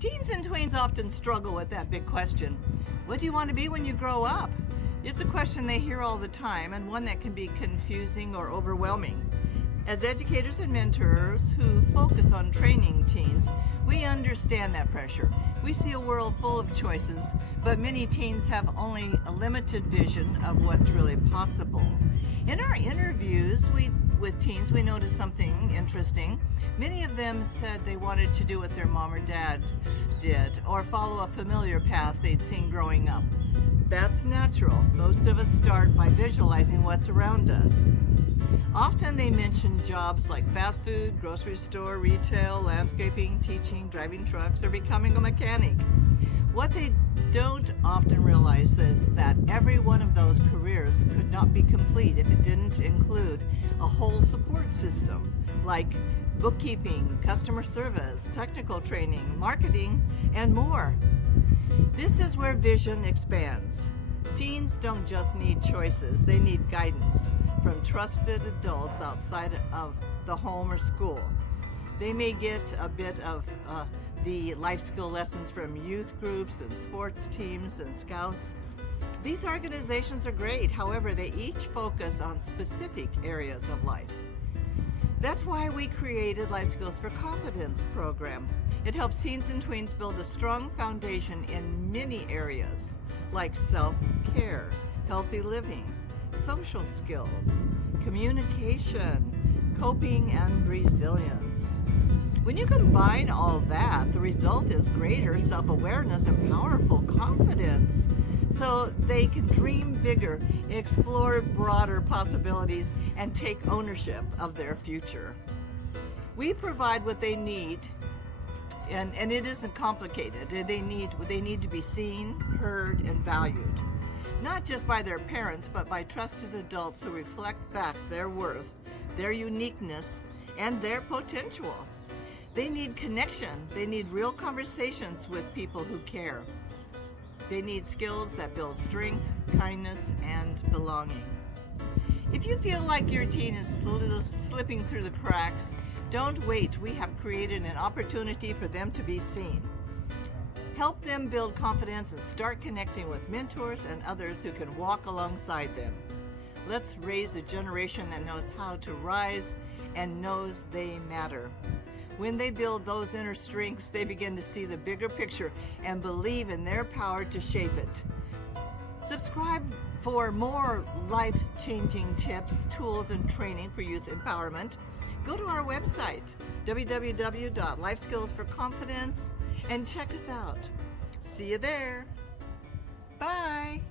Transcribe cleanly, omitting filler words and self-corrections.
Teens and tweens often struggle with that big question. What do you want to be when you grow up? It's a question they hear all the time, and one that can be confusing or overwhelming. As educators and mentors who focus on training teens, we understand that pressure. We see a world full of choices, but many teens have only a limited vision of what's really possible. In our interviews with teens, we noticed something interesting. Many of them said they wanted to do what their mom or dad did, or follow a familiar path they'd seen growing up. That's natural. Most of us start by visualizing what's around us. Often they mention jobs like fast food, grocery store, retail, landscaping, teaching, driving trucks, or becoming a mechanic. What they don't often realize is that every one of those careers could not be complete if it didn't include a whole support system like bookkeeping, customer service, technical training, marketing, and more. This is where vision expands. Teens don't just need choices, they need guidance from trusted adults outside of the home or school. They may get a bit of the life skill lessons from youth groups and sports teams and scouts. These organizations are great, however, they each focus on specific areas of life. That's why we created Life Skills for Confidence program. It helps teens and tweens build a strong foundation in many areas like self-care, healthy living, social skills, communication, coping, and resilience. When you combine all that, the result is greater self-awareness and powerful confidence. So they can dream bigger, explore broader possibilities, and take ownership of their future. We provide what they need, and it isn't complicated. They need to be seen, heard, and valued. Not just by their parents, but by trusted adults who reflect back their worth, their uniqueness, and their potential. They need connection. They need real conversations with people who care. They need skills that build strength, kindness, and belonging. If you feel like your teen is slipping through the cracks, don't wait. We have created an opportunity for them to be seen. Help them build confidence and start connecting with mentors and others who can walk alongside them. Let's raise a generation that knows how to rise and knows they matter. When they build those inner strengths, they begin to see the bigger picture and believe in their power to shape it. Subscribe for more life-changing tips, tools, and training for youth empowerment. Go to our website, www.lifeskillsforconfidence, and check us out. See you there. Bye.